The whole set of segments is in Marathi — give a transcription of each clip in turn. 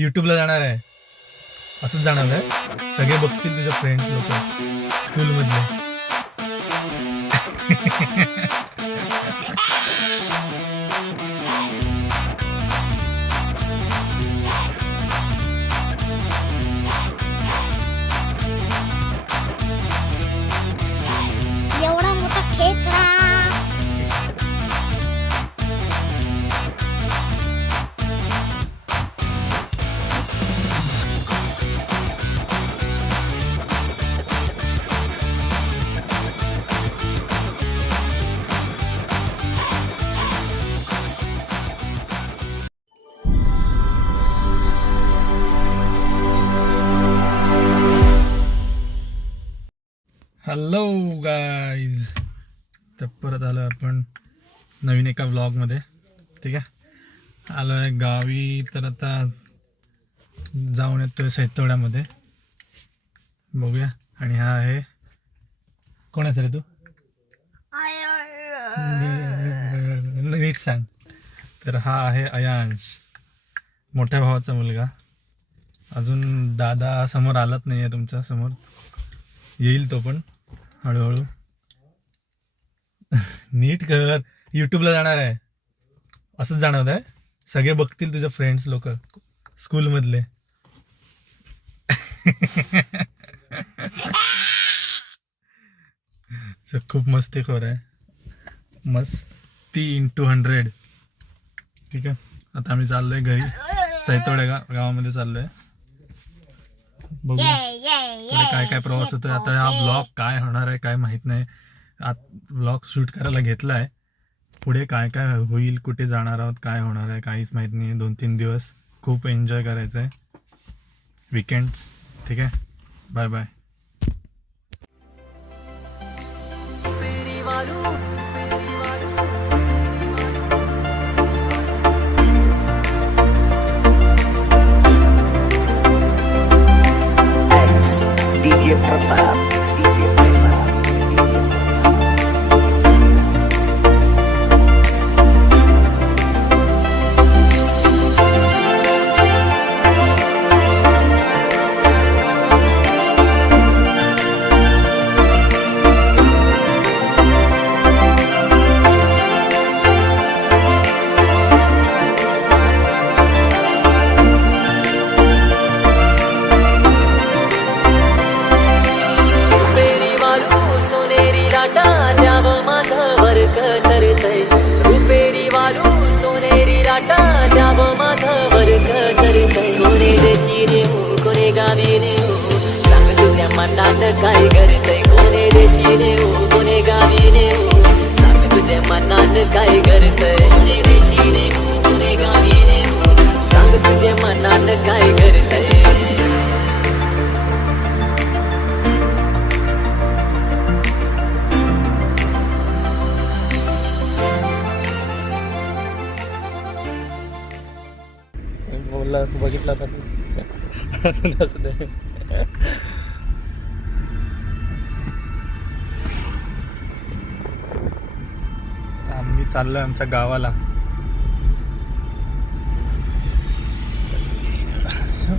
युट्यूबला जाणार आहे असंच जाणार आहे. सगळे बघतील तुझ्या फ्रेंड्स लोक स्कूलमधले. एवढा मोठा खेकडा. हॅलो गाईज, तर परत आलो आपण नवीन एका व्लॉगमध्ये. ठीक आहे, आलो आहे गावी. तर आता जाऊन येतो सैतवड्यामध्ये, बघूया. आणि हा आहे, कोण आहे रे तू? नीट सांग. तर हा आहे अयांश, मोठ्या भावाचा मुलगा. अजून दादा समोर आलाच नाही आहे तुमच्या समोर, येईल तो पण हळूहळू. नीट कर, युट्यूबला जाणार आहे असंच जाणार आहे. सगळे बघतील तुझ्या फ्रेंड्स लोक स्कूलमधले. खूप मस्तीखोर आहे, मस्ती into 100. ठीक आहे, आता आम्ही चाललोय घरी, सैतवड्या गावामध्ये चाललोय. बघूया पुढे काय काय प्रवास होतोय. आता हा ब्लॉग काय होणार आहे काय माहित नाही. ब्लॉग शूट करायला घेतला आहे, पुढे काय काय होईल, कुठे जाणार आहोत, काय होणार आहे काहीच माहित नाही. 2-3 दिवस खूप एन्जॉय करायचं आहे, वीकेंड्स. ठीक आहे, bye bye. DJ Pratsar, DJ Pratsar, DJ Pratsar. काय करतय कोणे देशीने हो, कोणे गावीने हो, सांग तुझ्या मनात काय करतय. कोणे देशीने हो, कोणे गावीने हो, सांग तुझ्या मनात काय करतय. बोलला बघितला का तू? असं दे. आम्ही चाललोय आमच्या गावाला.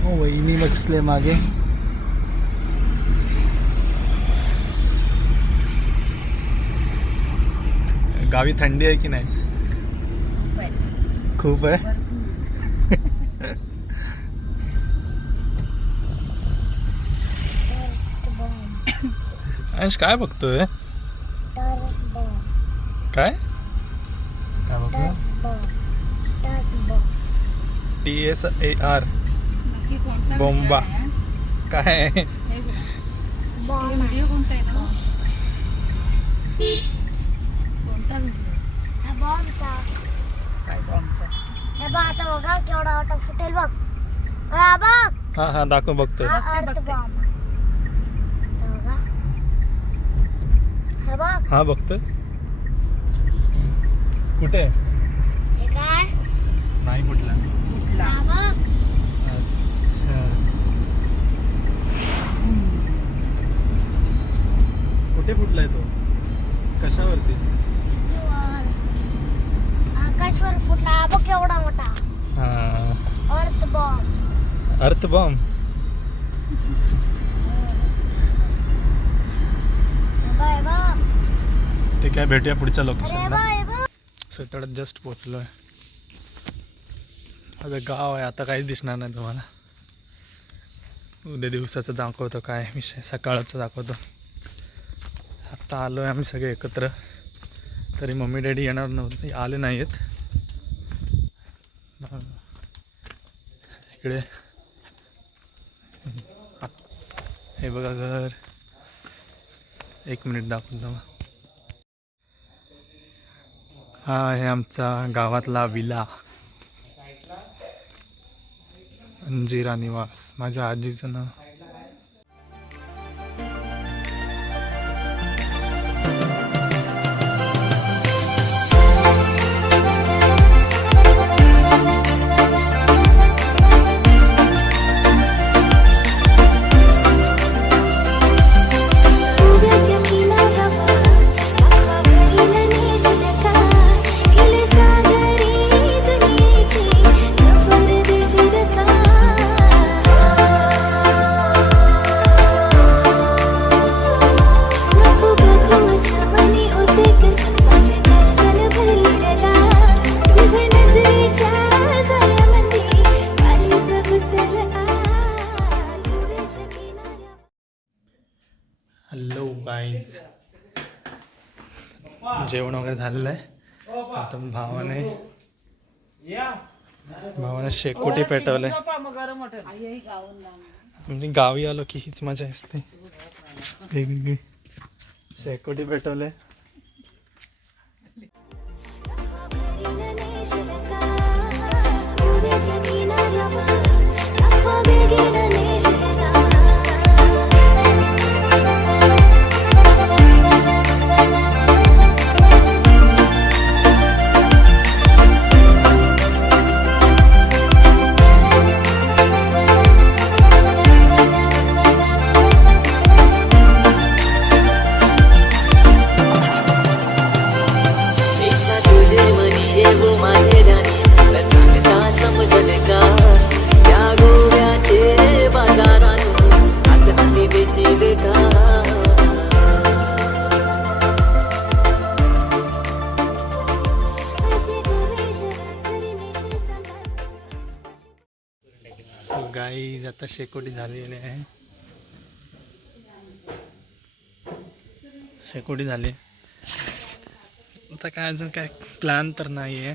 वहिनी बसले मागे. गावी थंडी आहे की नाही? खूप आहे. अंश काय बघतोय? काय काय बघतो? TSAR बोंबा काय? व्हिडिओ कोणता आहे तो? कोणता व्हिडिओ? काय बॉम्बचा? हे बघ आता बघा केवढा मोठा फुटेल बघ. बघ हा हा दाखव, बघतोय. अर्थ बॉम्ब. हे बघ, हा बघतोय. कुठे? हे काय? नाही कुठला. कुठला? हा बघ. अच्छा, कुठे फुटलाय तो? कशावरती? आकाशवर फुटला बघ केवढा मोठा हा अर्थ बॉम्ब. अर्थ बॉम्ब. बाय बाय ठीक आहे, भेटूया पुढच्या अरे लोकेशनला. Bye bye. सतळत जस्ट पोचलो आहे. आता गाव आहे, आता काहीच दिसणार नाही तुम्हाला. उद्या दिवसाचं दाखवतो काय विषय, सकाळचं दाखवतो. आत्ता आलो आहे आम्ही सगळे एकत्र. तरी मम्मी डॅडी येणार नव्हते, आले नाही आहेत. इकडे हे बघा घर. एक मिनिट दाखवतो. हा आहे आमचा गावातला विला, अंजिरा निवास. माझ्या आजीचं नाव. हॅलो गाईज, जेवण वगैरे झालेलं आहे. आता भावाने शेकोटी पेटवले. म्हणजे गावी आलो की हीच मजा असते वेगवेगळी. शेकोटी पेटवले. इच्छा तुझे मनी येऊ माझे ध्यानी, न सांगता समजल का त्या गोव्याचे बाजारातून हात हाती देशील का. गाईज आता शेकोटी झालेली आहे. शेकोटी झाली. आता काय अजून काय प्लॅन तर नाही आहे.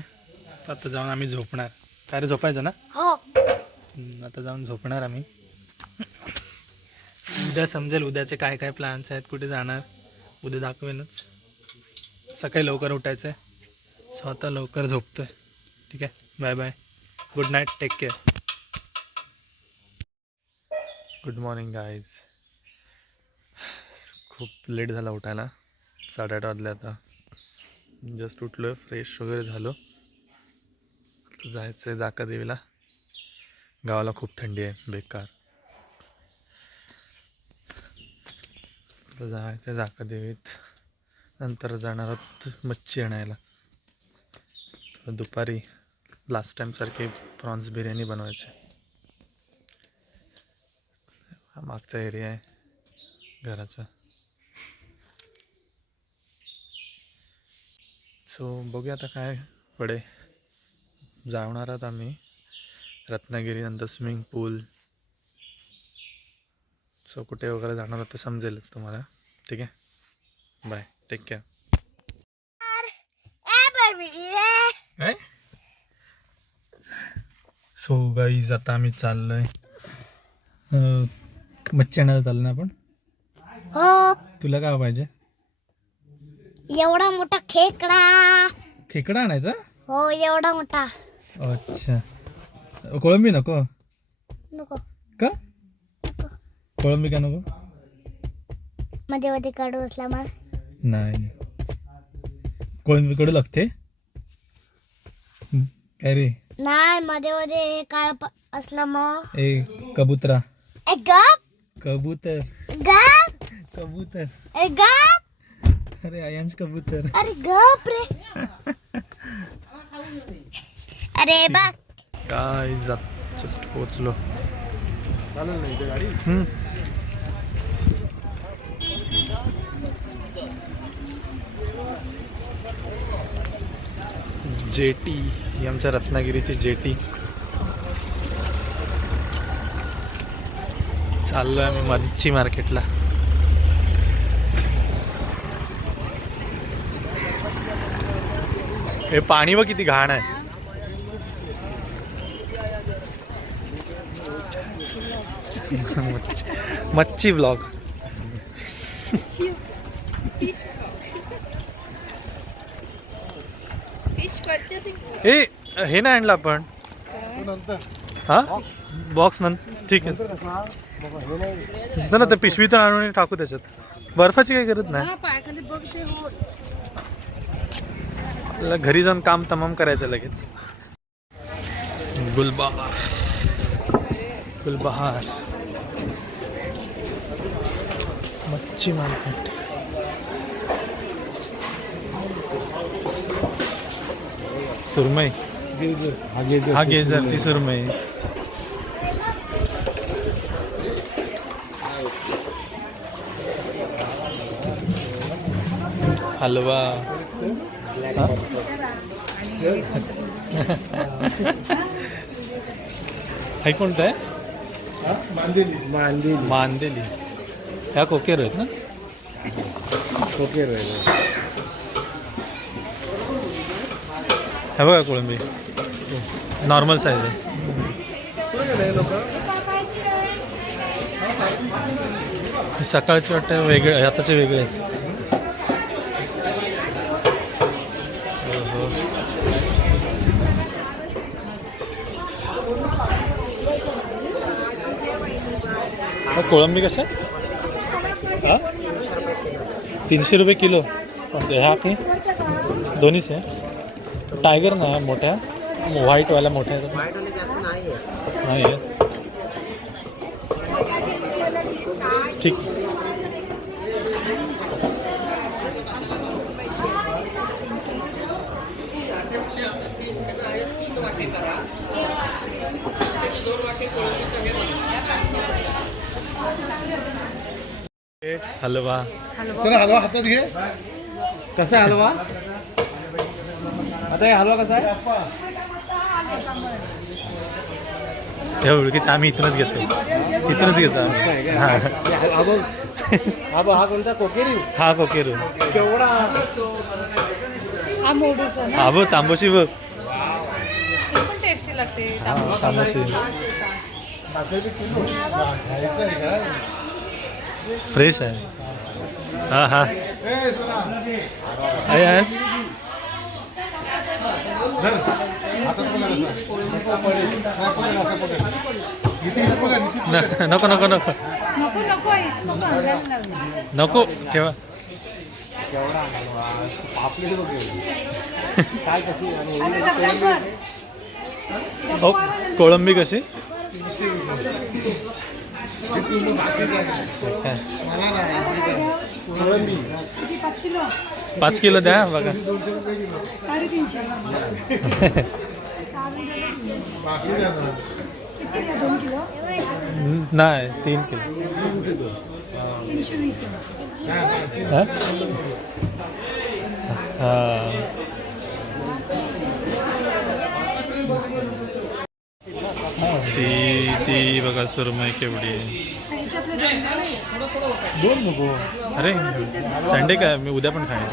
आता जाऊन आम्ही झोपणार. काय रे, झोपायचं ना? हो आता जाऊन झोपणार आम्ही. उद्या समजेल उद्याचे काय काय प्लॅन्स आहेत, कुठे जाणार उद्या दाखवेनच. सकाळी लवकर उठायचं आहे, स्वतः लवकर झोपतोय. ठीक आहे, bye bye, good night, take care. Good morning guys. खूप लेट झाला उठायला, 8:30 वाजले. आता जस्ट उठलो आहे, फ्रेश वगैरे झालो. आता जायचं आहे जाकादेवीला. गावाला खूप थंडी आहे, बेकार. आता जायचं आहे जाकादेवीत. नंतर जाणार आहोत मच्छी आणायला. दुपारी लास्ट टाईमसारखी प्रॉन्स बिर्याणी बनवायची. हा मागचा एरिया आहे घराचा. सो बघूया आता काय पुढे. जाणार आहोत आम्ही रत्नागिरी, नंतर स्विमिंग पूल. सो कुठे वगैरे जाणार आहोत ते समजेलच तुम्हाला. ठीक आहे, बाय, टेक केअर. काय सो गाईज, आता आम्ही चाललोय मच्छी आणायला. चाललो ना आपण. हो. तुला काय पाहिजे? एवढा मोठा खेकडा. खेकडा आणायचा? हो एवढा मोठा. अच्छा, कोळंबी नको नको का? कोळंबी का नको? मध्ये मध्ये काढू असला मग. नाही, कोळंबी कडू लागते काय रे? नाही, मध्ये मध्ये काळ असला मग. ए कबुतरा. ए गप. कबूतर. गप. कबूतर. अरे गप. अरे आयांश कबूतर. अरे गप रे. अरे बघ काय जस्ट पोचलो. हम्म. जेटी ही आमच्या रत्नागिरीची जेटी. चाललोय आम्ही मच्छी मार्केटला. हे पाणी व किती घाण आहे. मच्छी ब्लॉग. हे हे नाही आणलं आपण. हा बॉक्स नंतर ठीक आहे. चला ते पिशवीतून आणून टाकू त्याच्यात. बर्फाची काही गरज नाही. पायाखाली बघ ते होत. आपल्याला घरी जाऊन काम तमाम करायचं लगेच. गुलबहार गुलबहार मच्छी मार्केट. सुरमई हा गेजर ती सुरमई. हलवा. हे कोणतं आहे. मांदेली. ह्या कोकेर आहेत ना. हे बघा कोळंबी नॉर्मल साईज आहे. सकाळचे वाटतं वेगळे आताचे वेगळे आहेत. कोळंबी कशा. हां 300 रुपये किलो. ह्या की दोन्हीच आहे. टायगर नाही मोठ्या. व्हाईटवाल्या मोठ्या नाही आहे. ठीक. हलवा. हलवा हातात घे. कसा आहे हलवा. आता हे हलवा कसा आहे. त्या ओळखीचा आम्ही इथूनच घेतो. हा कोणता कोकेरू. हा कोकेरू. हा मोडूस आहे ना. हा बघ तांबोशी बघ. ते पण टेस्टी लागते. तांबोशी फ्रेश आहे. हा हा आयश. नको नको नको नको नको आहे. नको अंगात लावू. नको ठेवा. आता डब्यावर. हो कोळंबी कशी. किती 5 किलो. 5 किलो द्या बघा. 350. किती द्या 2 किलो. नाही 3 किलो. 320 किलो. हा? हा. ती बघा सुरमई केवढी. दोन नको. अरे संडे काय मी उद्या पण खाईन.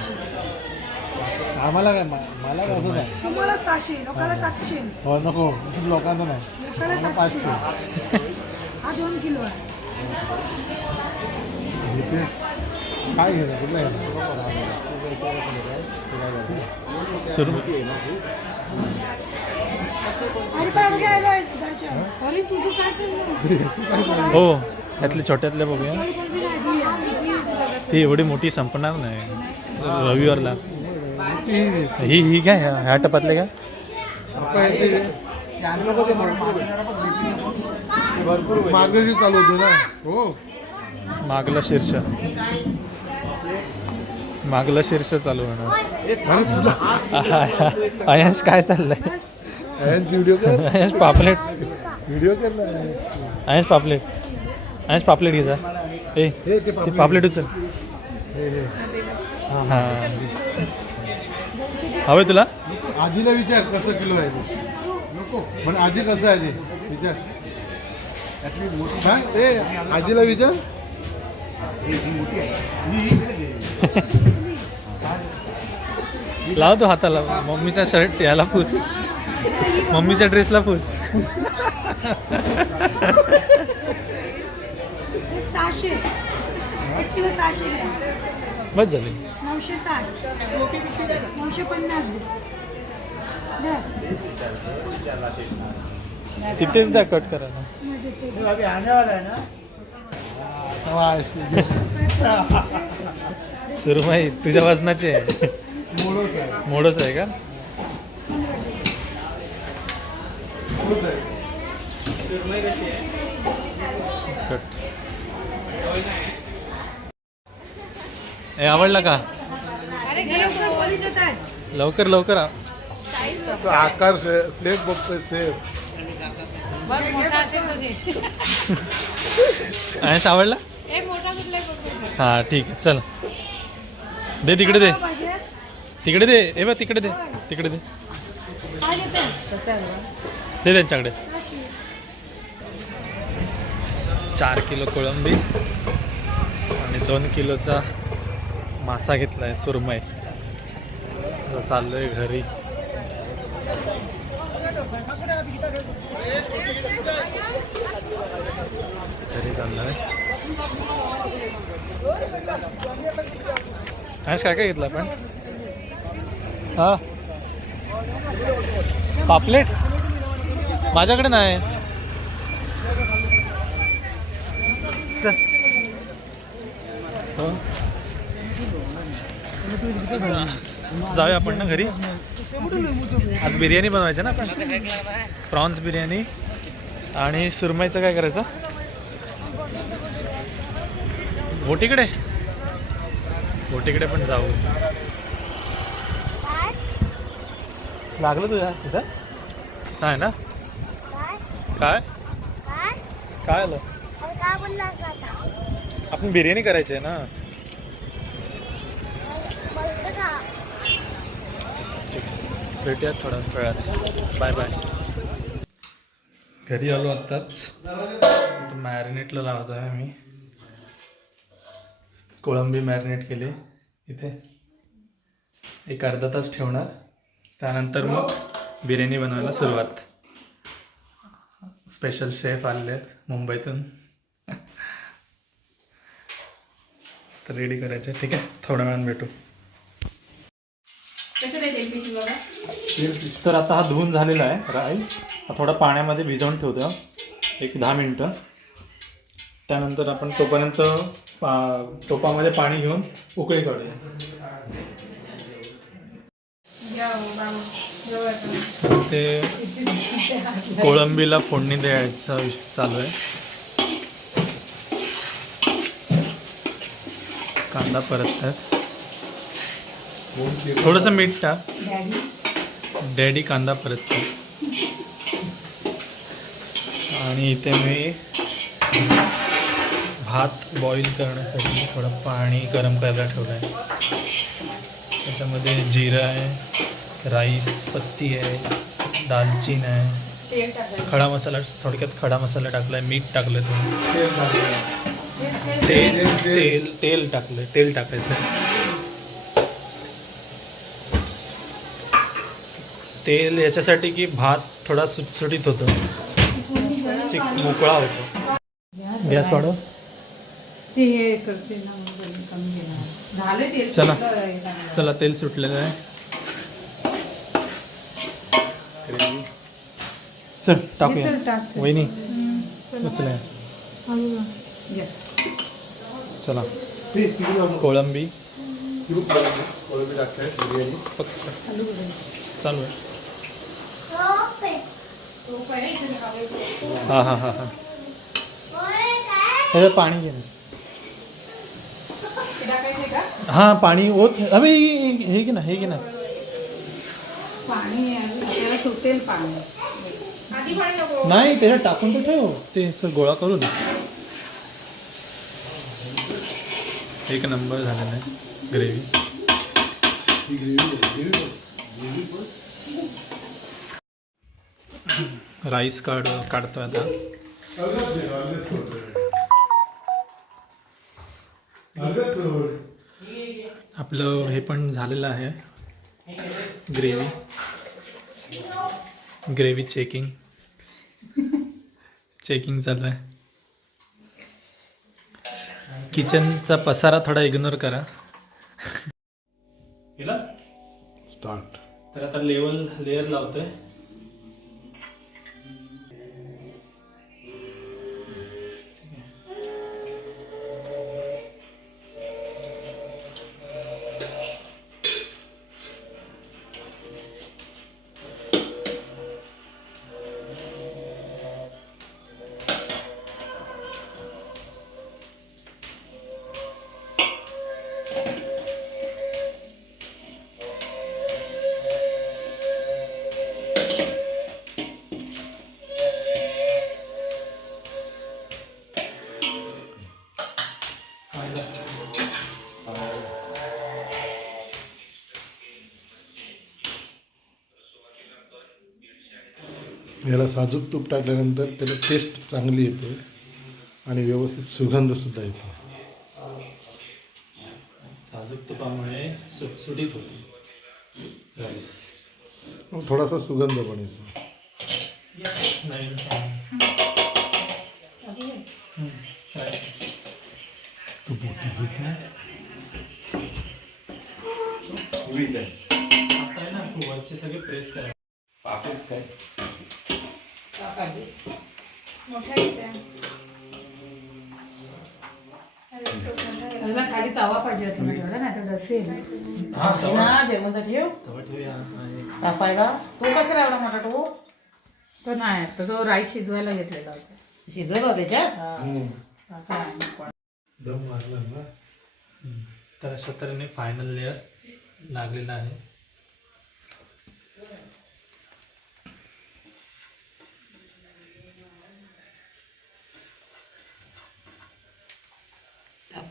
आम्हाला काय मला कसं आहे. तुम्हाला 600. लोकांना 700. हो नको लोकांना नाही. लोकांना 700. हा 2 किलो आहे. इथे काय घेणं कुठला घेणं. सुरमई अरे बाबा काय आहे दर्शन. अरे तुझं काय चाललं. हो यातले छोट्यातले बघूया. ती एवढी मोठी संपणार नाही रविवारला. ही काय ह्या टपातले काय. भरपूर मागणी चालू होती ना. हो मागला शीर्ष चालू होणार. आयश काय चाललंय. व्हिडिओ कर. आयश पापलेट व्हिडिओ करणार आहेस पापलेट आहेस पापलेट घे जा ए हे ते ती पापलेट उचल हे हे हां हवं तुला आजीला विचार कसं किलो आहे ते नको पण आजी कसं आहे ते विचार सांग ए आजीला विचार लाव तो हाताला मम्मीचा शर्ट याला पूस मम्मीच्या ड्रेसला पूस 600 1 किलो 600 ग्रॅम बस झाली 960 950 दे तिथेच द्या कट करायला सुरमई तुझ्या वजनाची आहे मोडच आहे का कट ए आवडला का लवकर लवकर आ. आकार सेफ बघतोय सेफ आयश आवडला हा ठीक आहे चल दे तिकडे दे तिकडे दे ए बा तिकडे दे तिकडे दे दे त्यांच्याकडे 4 किलो कोळंबी आणि 2 किलोचा मासा घेतला आहे सुरमई आता चाललोय घरी चाललोय आयश काय काय घेतलं आपण हा पापलेट माझ्याकडे नाही चल हो. जाऊया आपण ना घरी आज बिर्याणी बनवायची ना आपण प्रॉन्स बिर्याणी आणि सुरमईचं काय करायचं बोटीकडे बोटीकडे पण जाऊ लागलं तुझ्या तिथं नाही ना काय काय आलं काय बोललास आता आपण बिर्याणी करायची आहे ना बोलतो का भेटूयात थोड्या वेळात बाय बाय घरी आलो आत्ताच मॅरिनेटला लावत आहे मी कोळंबी मॅरिनेट केली इथे एक अर्धा तास ठेवणार त्यानंतर मग बिर्याणी बनवायला सुरुवात स्पेशल शेफ आलेले आहेत मुंबईतून तर रेडी करायचे ठीक आहे थोड्या वेळानं भेटू तर आता हा धुवून झालेला आहे राईस हा थोडा पाण्यामध्ये भिजवून ठेवतो एक 10 मिनटं त्यानंतर आपण तोपर्यंत टोपामध्ये पाणी घेऊन उकळी काढूया ते कोळंबीला फोडणी द्यायचा विषय चालू आहे कांदा परततात थोडंसं मीठ टाक डॅडी कांदा परततात आणि इथे मी भात बॉईल करण्यासाठी थोडं पाणी गरम करायला ठेवलं आहे त्याच्यामध्ये जिरं आहे राईस पत्ती आहे दालचीन आहे खडा मसाला थोडक्यात खडा मसाला टाकला आहे मीठ टाकलं तेल टाकलं तेल टाकायचं आहे तेल याच्यासाठी की भात थोडा सुटसुटीत होतो मोकळा होतो गॅस वाढव ते हे करते ना कमी घेणार झालं तेल चला चला तेल सुटलेलं आहे चल टाकूया वहिनी उचला चला कोळंबी चालू आहे हां हां हां हां त्याच्यात पाणी घे हां पाणी ओत अबे हे घे ना हे घे ना पाणी त्याला सुटेल पाणी आधी पाणी नको. नाही त्याच्यात टाकून तर ठेव ते असं गोळा करून. एक नंबर झालेला आहे ग्रेव्ही. राईस काढतोय आता. आपलं हे पण झालेलं आहे ग्रेव्ही चेकिंग चालू आहे. किचनचा पसारा थोडा इग्नोर करा. गेला स्टार्ट. तर आता लेअर लावतोय. याला साजूक तूप टाकल्यानंतर त्याला टेस्ट चांगली येते आणि व्यवस्थित सुगंधसुद्धा येतो. साजूक तुपामुळे सुटसुटीत होती राईस. थोडासा सुगंध पण येतो. नवीन तूप घेत आता आहे ना तू वरचे सगळे प्रेस करा. मोठा येते. त्याला खाली तवा पाहिजे होता एवढा नाही तर जसे जेवणाचा ठेव तवा ठेवूया. तापायला तो कसा एवढा मोठा तो तो नाही तर तो राईस शिजवायला घेतलेला होता. शिजवला त्याच्यात आता नाही कोण. दम मारला ना. तर अशा तऱ्हेने फायनल लेअर लागलेला आहे.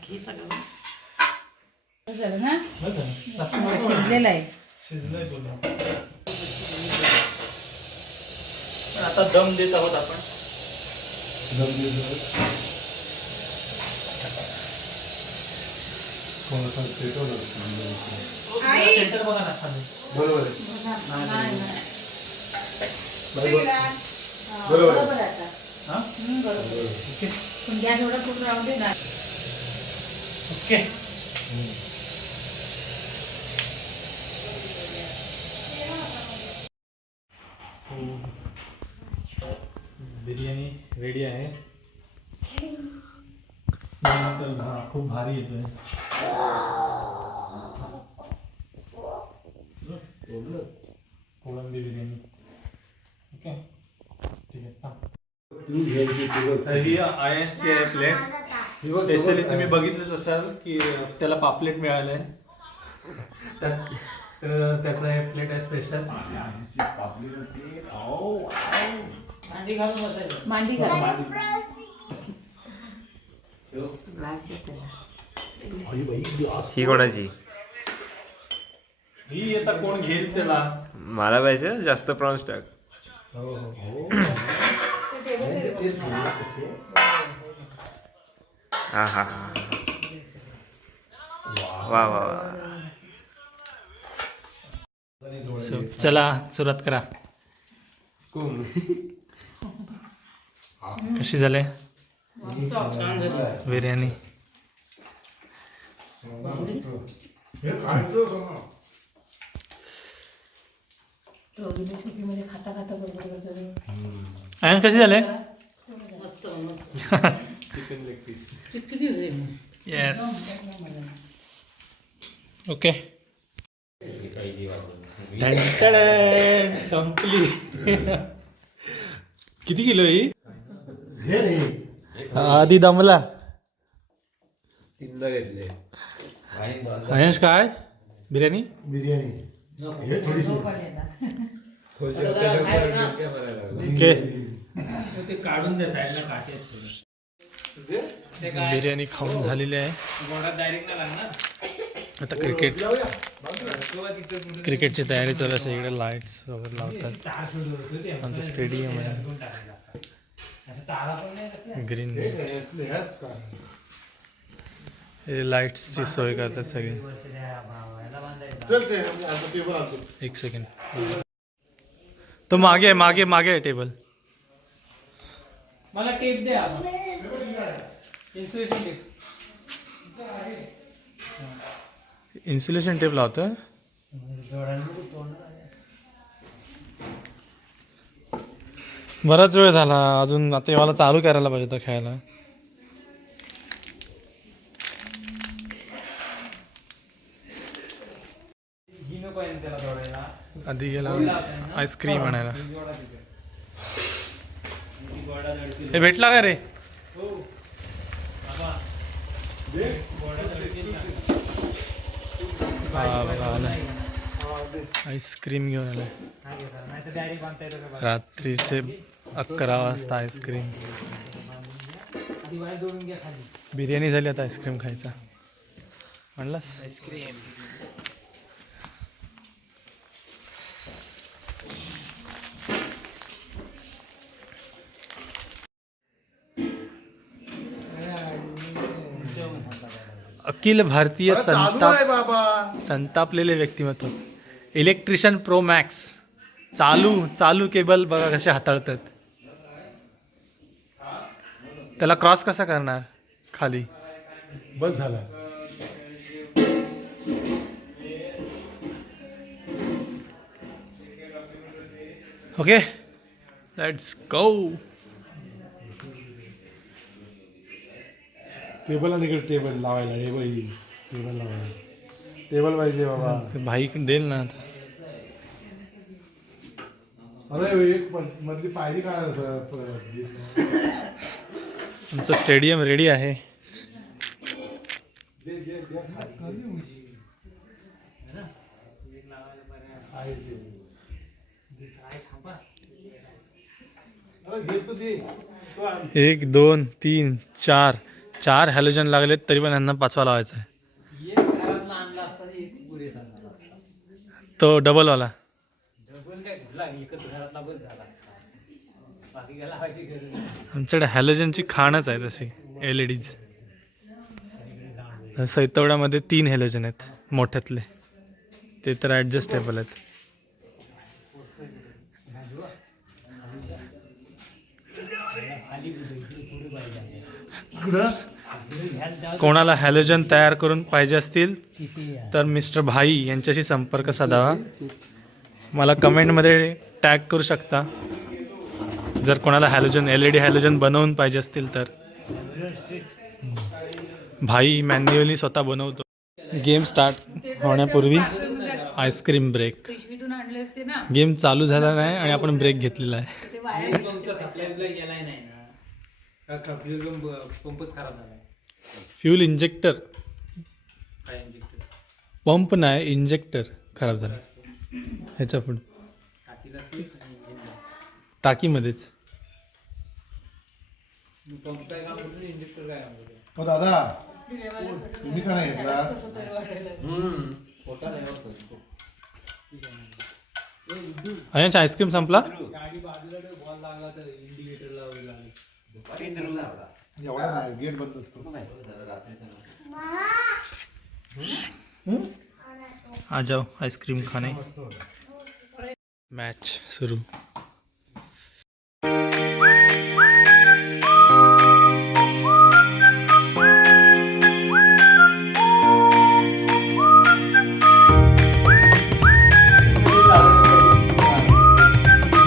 हे सगळं झालं ना बघा शिजलेला आहे. शिजलंय बोला. आता दम देत आहोत आपण. थोडासा पेटवलं सेंटर बघा ना खाली. बरोबर आहे. नाही नाही. बरोबर बरोबर आहे आता. हा बरोबर. ओके पण गॅस एवढा खूप राहू दे ना. ओके. बिर्याणी रेडी आहे. मस्त खूप भारी येतोय. कोळंबी बिर्याणी. ओके ठीक आहे थांब. तर ही आयसची आहे प्लेट. स्पेशली तुम्ही बघितलंच असाल की त्याला पापलेट मिळालंय. तर त्याचा हे प्लेट आहे स्पेशल. अंडी घालून बसायचं. मांडी घाल. ही कोणाची? ही आता कोण घेईल त्याला. मला पाहिजे जास्त प्रॉन्स टाक. हो हो हा हा हा वा वा वा. So, चला सुरुवात करा. कशी झाले बिर्याणी? मध्ये खाता खाता बरोबर करतो. आयन कशी झाले? मस्त मस्त. Chicken leg piece. किती दिवस येस ओके. संपली. किती किलो ही? आधी दमला. आयश काय बिर्याणी? बिर्याणी हे थोडीशी ओके बिर्याणी खाऊन झालेली आहे. आता क्रिकेटची तयारी चालू आहे. इकडे लाईट्स वगैरे लावतात. आमचं स्टेडियम आहे. ग्रीन हे लाईट्सची सोय करतात सगळे. एक सेकंड. तो मागे आहे टेबल. मला टेप द्या. इन्सुलेशन टेप लावतोय. बराच वेळ झाला. अजून आता मला चालू करायला पाहिजे होतं खेळायला. आधी गेला आईस्क्रीम आणायला. हे भेटला का रे? आईस्क्रीम घेऊन आलाय. रात्रीचे 11 वाजता आईस्क्रीम. बिर्याणी झाली, आता आईस्क्रीम खायचा. म्हणलास आईस्क्रीम. अखिल भारतीय संतापलेले व्यक्तिमत्व इलेक्ट्रिशियन प्रो मॅक्स. चालू केबल बघा कसे हाताळतात. त्याला क्रॉस कसा करणार खाली? बस झाला. Okay let's go. टेबल आणि इकडे टेबल लावायला. हे बाई टेबल लावायला टेबल पाहिजे बाबा. भाई देईल ना आता. अरे एक मधली पायरी काय आमचं स्टेडियम रेडी आहे. एक 2 3 4 हॅलोजन लागलेत तरी पण यांना 5वा लावायचा आहे. तो डबलवाला. आमच्याकडे हॅलोजनची खाणच आहे तशी. LEDज सैतवड्यामध्ये 3 हॅलोजन आहेत मोठ्यातले. ते तर ॲडजस्टेबल आहेत. कोणाला हॅलोजन तयार करून पाहिजे असतील तर मिस्टर भाई यांच्याशी संपर्क साधावा. मला कमेंटमध्ये टॅग करू शकता जर कोणाला हॅलोजन LED हॅलोजन बनवून पाहिजे असतील तर. भाई मॅन्युअली स्वतः बनवतो. गेम स्टार्ट होण्यापूर्वी आईस्क्रीम ब्रेक. गेम चालू झाला नाही आणि आपण ब्रेक घेतलेला आहे. फ्यूल इंजेक्टर पंप नाही इंजेक्टर खराब झाला. ह्याच्या पुढे टाकीमध्येच. दादा तुम्ही का नाही घेतला? अयांचा आईस्क्रीम संपला. एवढा नाही गेट बंद असतो. आ जाओ आइसक्रीम खाने. मैच शुरू.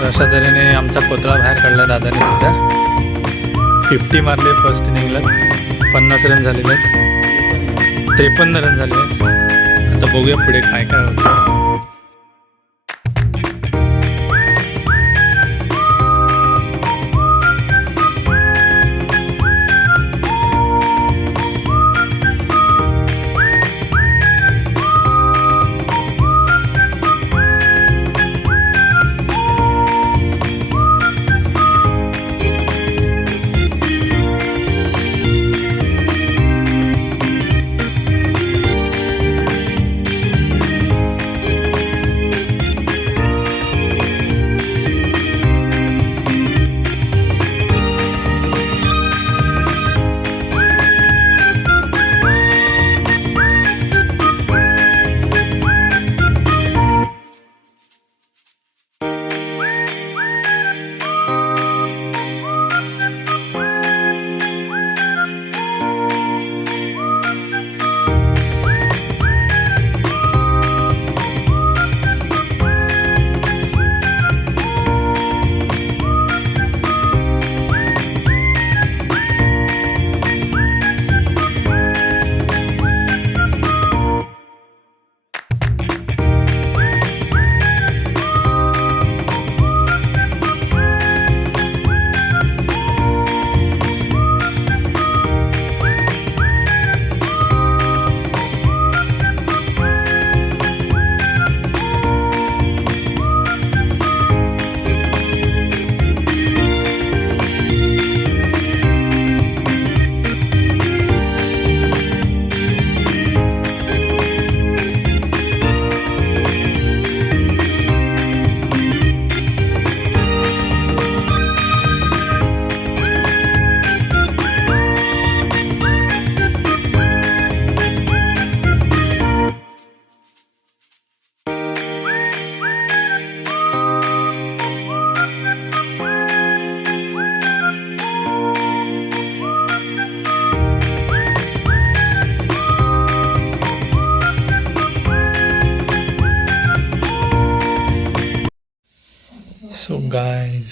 अशा तऱ्हेने आमचा कोतळा बाहेर काढला दादाने. सुद्धा 50 मारले फर्स्ट इनिंगलाच. 50 रन झालेले आहेत. 53 रन झाले आहेत. आता बघूया पुढे काय काय होतं.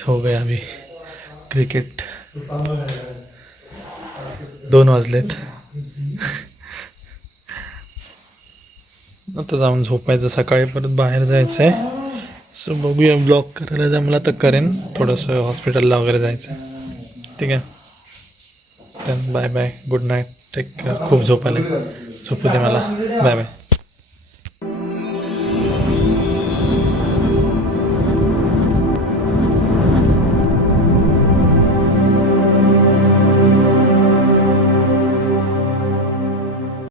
सो गए अभी क्रिकेट 2 वाजलेत. आता जाऊन झोपायचं, सकाळी परत बाहेर जायचं आहे. सो बघूया, ब्लॉग करायला जमला तर करेन. थोडंसं हॉस्पिटलला वगैरे जायचं आहे. ठीक आहे, तर bye bye, good night, take care. खूप झोप आले, झोपू दे मला. Bye bye.